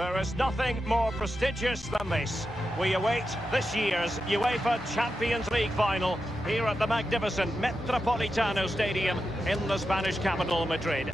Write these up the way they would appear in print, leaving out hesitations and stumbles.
There is nothing more prestigious than this. We await this year's UEFA Champions League final here at the magnificent Metropolitano Stadium in the Spanish capital, Madrid.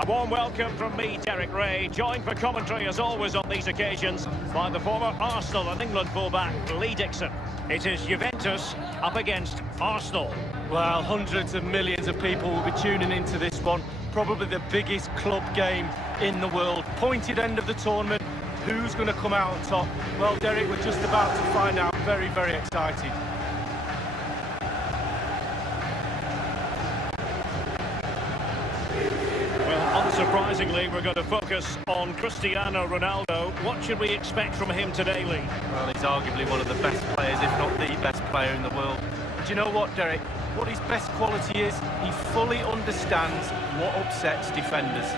A warm welcome from me, Derek Ray, joined for commentary as always on these occasions by the former Arsenal and England fullback Lee Dixon. It is Juventus up against Arsenal. Well, hundreds of millions of people will be tuning into this one. Probably the biggest club game in the world. Pointed end of the tournament. Who's going to come out on top? Well, Derek, we're just about to find out. Very, very excited. Well, unsurprisingly, we're going to focus on Cristiano Ronaldo. What should we expect from him today, Lee? Well, he's arguably one of the best players, if not the best player in the world. Do you know what, Derek? What his best quality is, he fully understands what upsets defenders.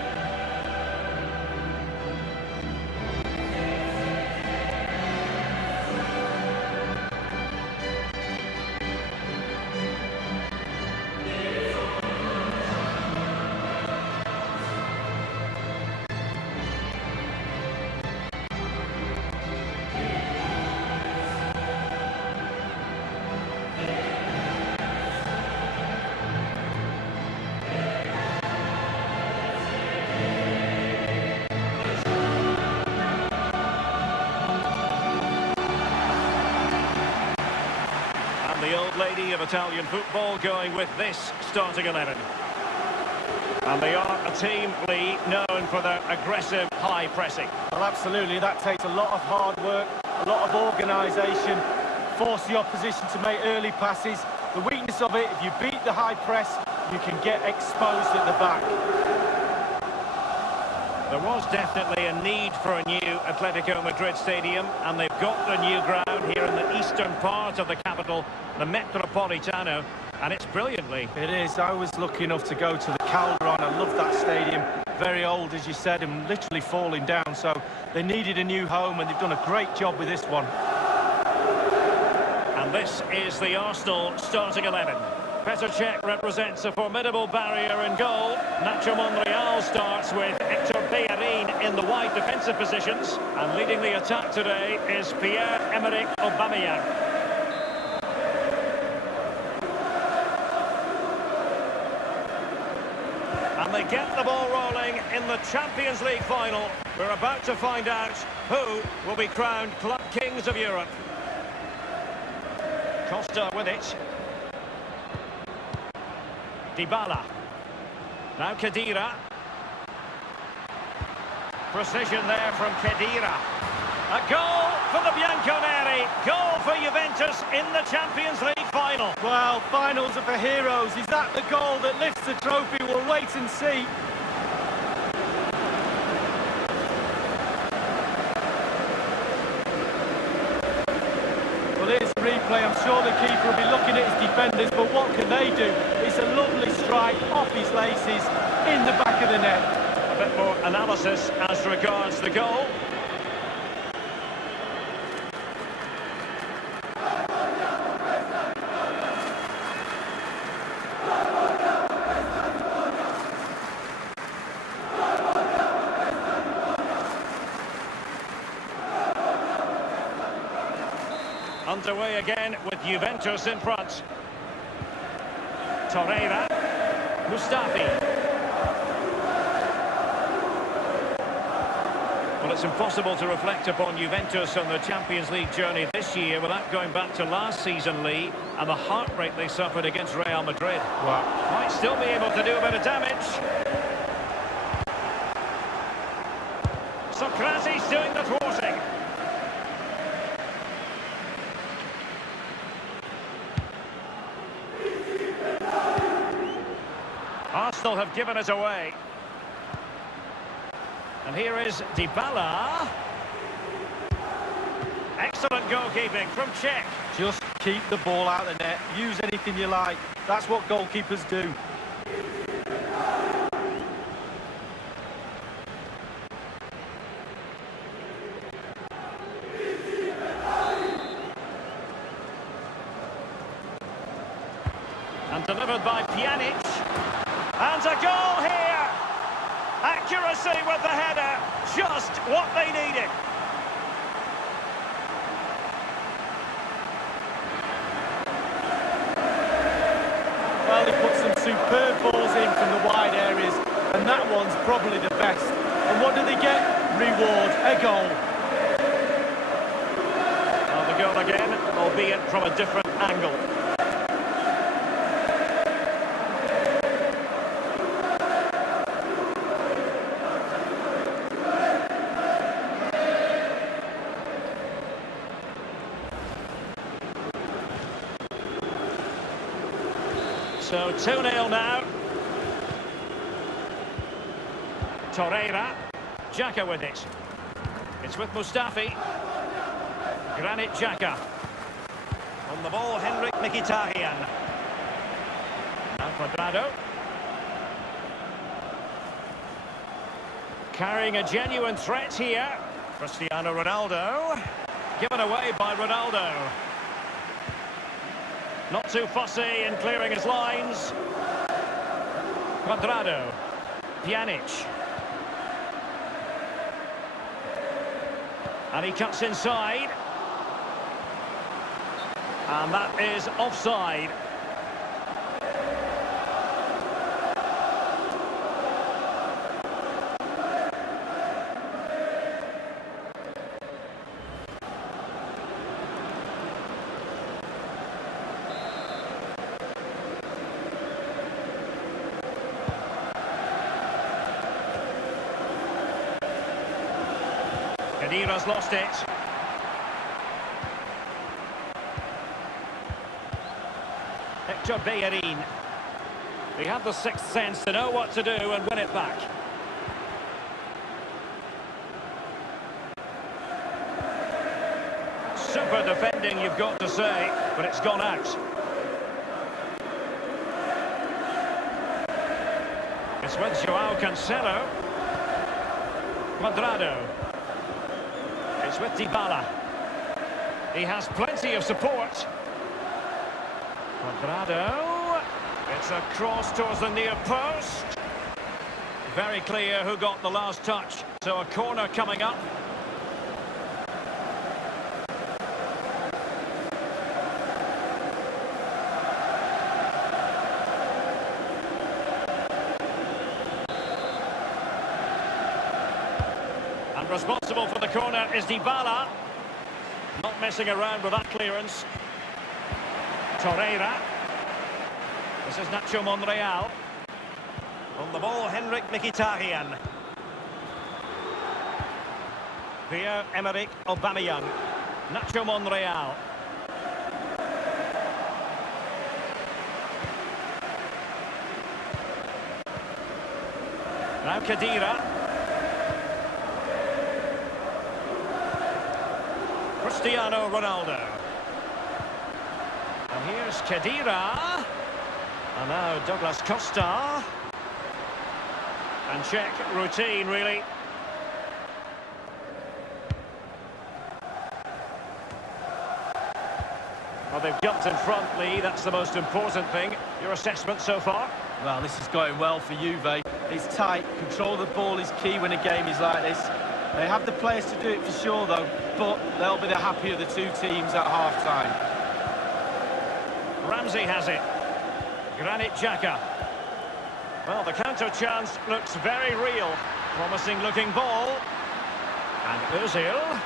The old lady of Italian football going with this starting 11. And they are a team, Lee, known for their aggressive high pressing. Well, absolutely. That takes a lot of hard work, a lot of organisation, force the opposition to make early passes. The weakness of it, if you beat the high press, you can get exposed at the back. There was definitely a need for a new Atletico Madrid stadium, and they've got the new ground here in the eastern part of the capital, the Metropolitano, and it's brilliantly. It is. I was lucky enough to go to the Calderon. I love that stadium. Very old, as you said, and literally falling down, so they needed a new home, and they've done a great job with this one. And this is the Arsenal starting 11. Petr Cech represents a formidable barrier in goal. Nacho Monreal starts with Hector Bellerin in the wide defensive positions. And leading the attack today is Pierre-Emerick Aubameyang. And they get the ball rolling in the Champions League final. We're about to find out who will be crowned Club Kings of Europe. Costa with it. Dybala. Now Khedira. Precision there from Khedira. A goal for the Bianconeri. Goal for Juventus in the Champions League final. Well, finals are for heroes. Is that the goal that lifts the trophy? We'll wait and see. Here's the replay. I'm sure the keeper will be looking at his defenders, but what can they do? It's a lovely strike off his laces in the back of the net. A bit more analysis as regards the goal. Underway again with Juventus in front. Torreira. Mustafi. Well, it's impossible to reflect upon Juventus on the Champions League journey this year without going back to last season, Lee, and the heartbreak they suffered against Real Madrid. Wow. Might still be able to do a bit of damage. Socrates doing the thwarting. Arsenal have given it away. And here is Dybala. Excellent goalkeeping from Cech. Just keep the ball out of the net. Use anything you like. That's what goalkeepers do. And delivered by Pjanic. And a goal here! accuracy with the header, just what they needed. Well, he put some superb balls in from the wide areas, and that one's probably the best. And what do they get? Reward, a goal. Well, the goal again, albeit from a different angle. So 2-0 now. Torreira. Xhaka with it. It's with Mustafi. Granit Xhaka. On the ball, Henrik Mkhitaryan. Now Cuadrado. Carrying a genuine threat here. Cristiano Ronaldo. Given away by Ronaldo. Not too fussy in clearing his lines. Cuadrado. Pjanic. And he cuts inside. And that is offside. Khedira's lost it. Hector Bellerin. He had the sixth sense to know what to do and win it back. Super defending, you've got to say, but it's gone out. It's with Joao Cancelo. Cuadrado. It's with Dybala. He has plenty of support. Cuadrado. It's a cross towards the near post. Very clear who got the last touch. So a corner coming up. And responsible for the corner is Dybala. Not messing around with that clearance. Torreira. This is Nacho Monreal. On the ball, Henrik Mkhitaryan. Pierre-Emerick Aubameyang. Nacho Monreal. Now Khedira. Cristiano Ronaldo. And here's Khedira. And now Douglas Costa. And check routine, really. Well, they've jumped in front, Lee. That's the most important thing. Your assessment so far? Well, this is going well for Juve. It's tight. Control of the ball is key when a game is like this. They have the players to do it for sure, though, but they'll be the happier of the two teams at half-time. Ramsey has it. Granit Xhaka. Well, the counter chance looks very real. Promising looking ball. And Ozil.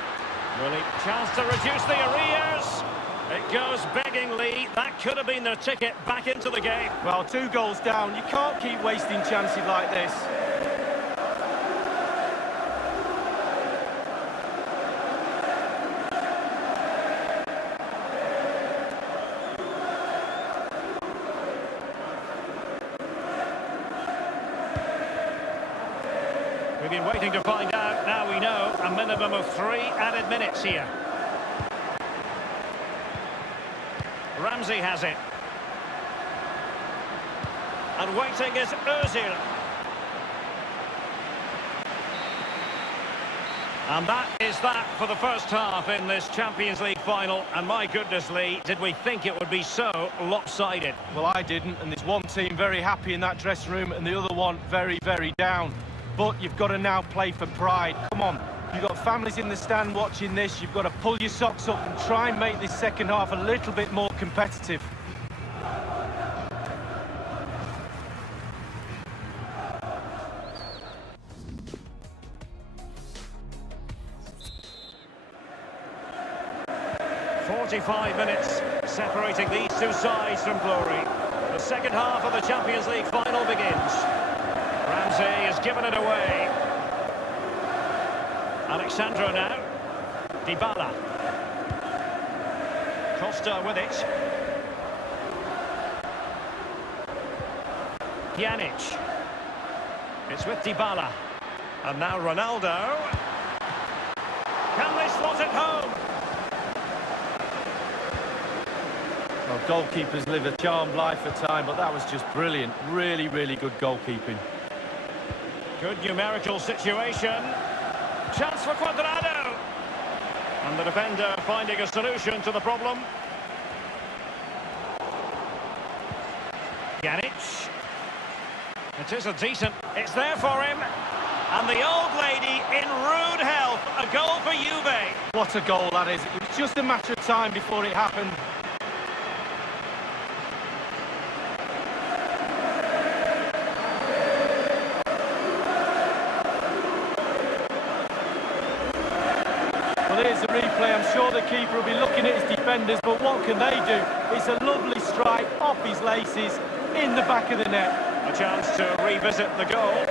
Really chance to reduce the arrears. It goes beggingly. That could have been their ticket back into the game. Well, 2 goals down. You can't keep wasting chances like this. We've been waiting to find out. Now we know a minimum of 3 added minutes here. Ramsey has it. And waiting is Ozil. And that is that for the first half in this Champions League final. And my goodness, Lee, did we think it would be so lopsided? Well, I didn't, and there's one team very happy in that dressing room and the other one very, very down. but you've got to now play for pride. Come on, you've got families in the stand watching this. You've got to pull your socks up and try and make this second half a little bit more competitive. "45 minutes separating these two sides from glory. The second half of the Champions League final begins. Ramsey has given it away. Alexandro now. Dybala. Costa with it. Pjanic. It's with Dybala. And now Ronaldo. Can they slot it home? Well, goalkeepers live a charmed life at time, but that was just brilliant. Really, really good goalkeeping. Good numerical situation. Chance for Cuadrado. And the defender finding a solution to the problem. Pjanic. It is a decent... It's there for him. And the old lady in rude health. A goal for Juve. What a goal that is. It was just a matter of time before it happened. Well, here's the replay. I'm sure the keeper will be looking at his defenders, but what can they do? It's a lovely strike off his laces in the back of the net. A chance to revisit the goal.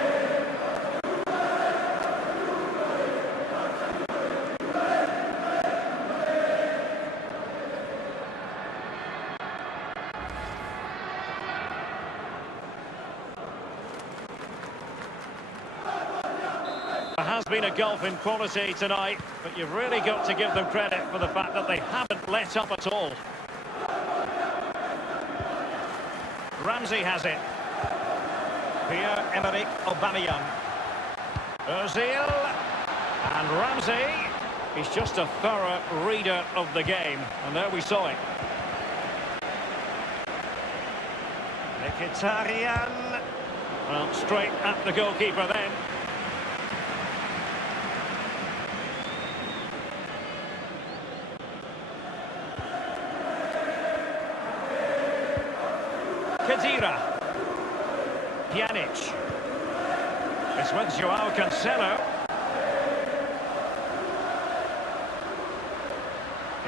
There has been a gulf in quality tonight, but you've really got to give them credit for the fact that they haven't let up at all. Ramsey has it. Pierre-Emerick Aubameyang. Ozil. And Ramsey. He's just a thorough reader of the game. And there we saw it. Mkhitaryan. Well, straight at the goalkeeper then. Khedira. Pjanic. It's with Joao Cancelo.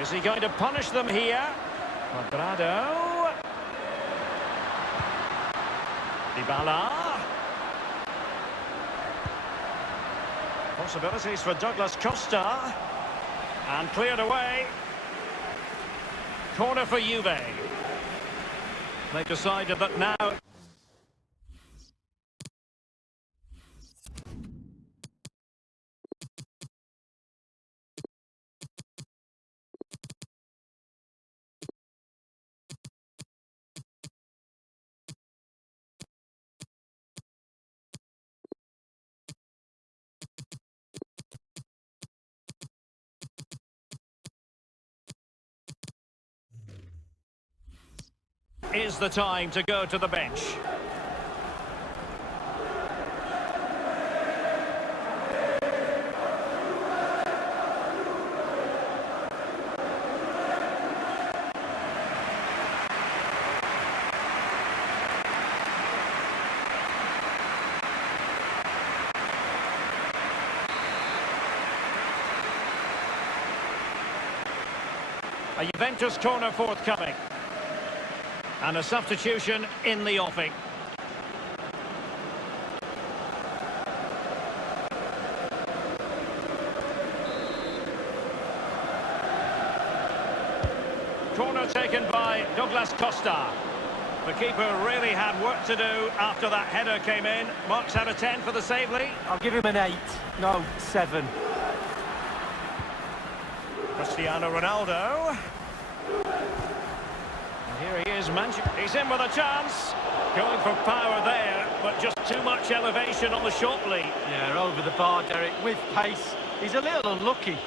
Is he going to punish them here? Cuadrado. Dybala. Possibilities for Douglas Costa. And cleared away. Corner for Juve. They've decided that now... is the time to go to the bench. A Juventus corner forthcoming. And a substitution in the offing. Corner taken by Douglas Costa. The keeper really had work to do after that header came in. Marks out of 10 for the save, Lee. I'll give him an 8. No, 7. Cristiano Ronaldo. Here he is, he's in with a chance. Going for power there, but just too much elevation on the short lead. Yeah, over the bar, Derek, with pace. He's a little unlucky.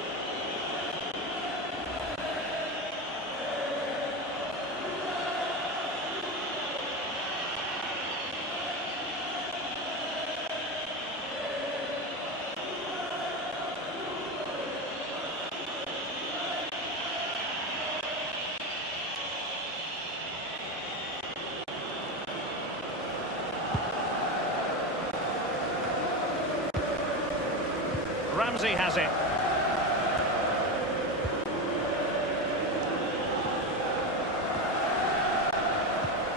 Ramsey has it.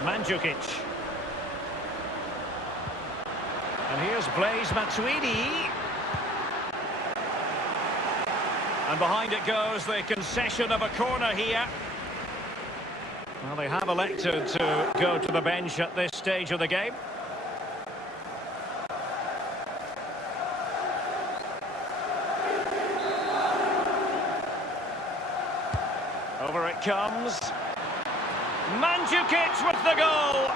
Mandzukic. And here's Blaise Matuidi. And behind it goes the concession of a corner here. Well, they have elected to go to the bench at this stage of the game. Over it comes. Mandzukic with the goal.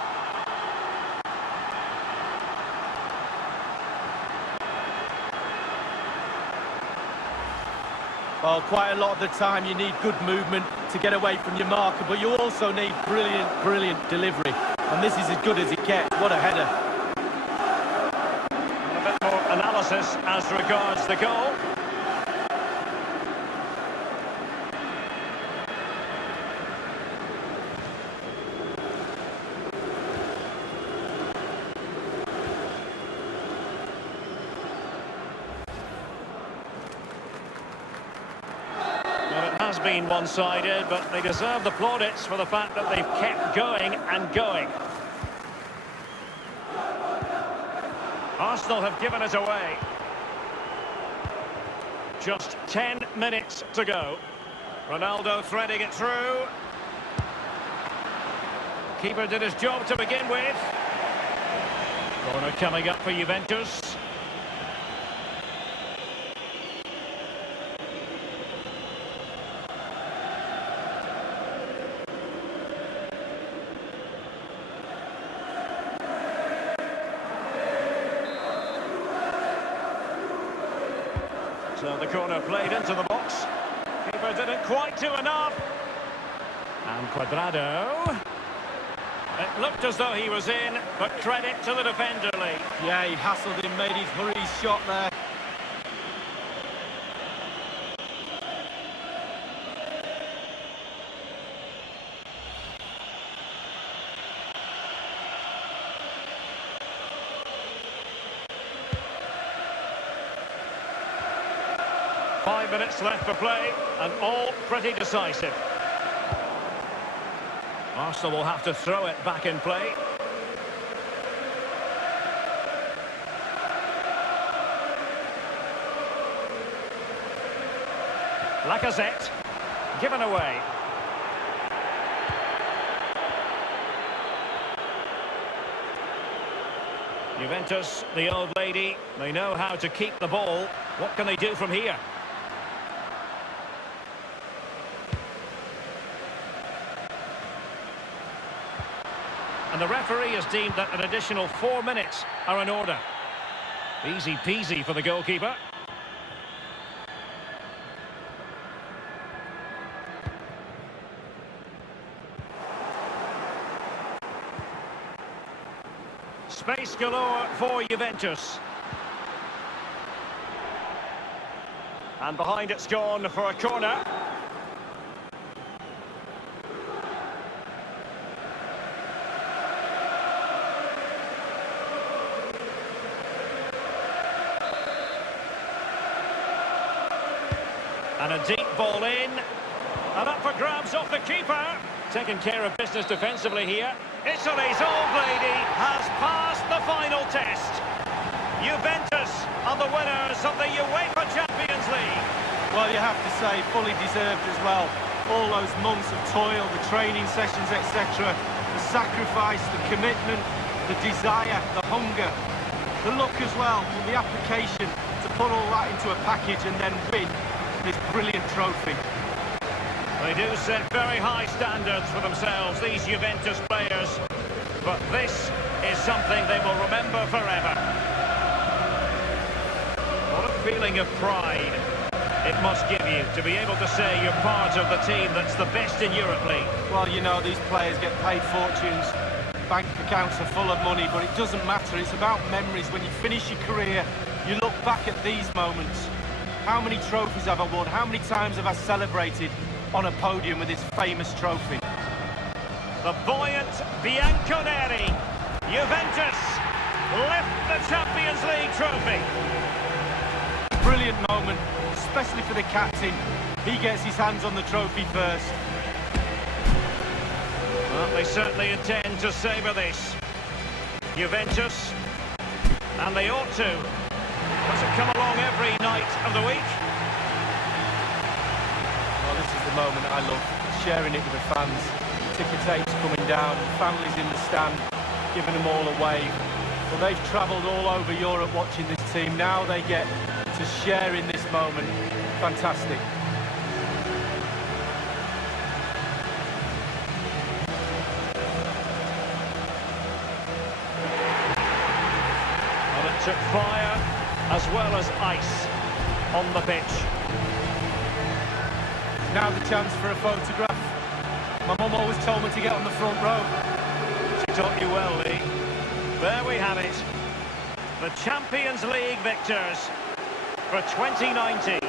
Well, quite a lot of the time you need good movement to get away from your marker, but you also need brilliant delivery. And this is as good as it gets. What a header. And a bit more analysis as regards the goal. Has been one-sided, but they deserve the plaudits for the fact that they've kept going and going. Arsenal have given it away. Just 10 minutes to go. Ronaldo threading it through. Keeper did his job to begin with. Corner coming up for Juventus. So the corner played into the box. Keeper didn't quite do enough. And Cuadrado. It looked as though he was in, but credit to the defender, Lee. Yeah, he hassled him, made his hurry shot there. Five minutes left for play, and all pretty decisive. Arsenal will have to throw it back in play. Lacazette, given away. Juventus, the old lady, they know how to keep the ball. What can they do from here? And the referee has deemed that an additional 4 minutes are in order. Easy peasy for the goalkeeper. Space galore for Juventus. And behind it's gone for a corner. And a deep ball in. And up for grabs off the keeper. Taking care of business defensively here. Italy's old lady has passed the final test. Juventus are the winners of the UEFA Champions League. Well, you have to say, fully deserved as well. All those months of toil, the training sessions, etc. The sacrifice, the commitment, the desire, the hunger. The look as well, the application to put all that into a package and then win this brilliant trophy. They do set very high standards for themselves, these Juventus players. But this is something they will remember forever. What a feeling of pride it must give you to be able to say you're part of the team that's the best in Europe, League. Well, you know, these players get paid fortunes. Bank accounts are full of money, but it doesn't matter. It's about memories. When you finish your career, you look back at these moments. How many trophies have I won? How many times have I celebrated on a podium with this famous trophy? The buoyant Bianconeri. Juventus lift the Champions League trophy. Brilliant moment. moment, especially for the captain. He gets his hands on the trophy first. Well, they certainly intend to savour this. Juventus, and they ought to. Doesn't come along every night of the week. Well, this is the moment I love, sharing it with the fans. Ticker tapes coming down, families in the stand, giving them all a wave. Well, they've travelled all over Europe watching this team. Now they get to share in this moment. Fantastic. Well, it took fire as well as ice on the pitch. Now the chance for a photograph. My mum always told me to get on the front row. She taught you well, Lee. There we have it. The Champions League victors for 2019.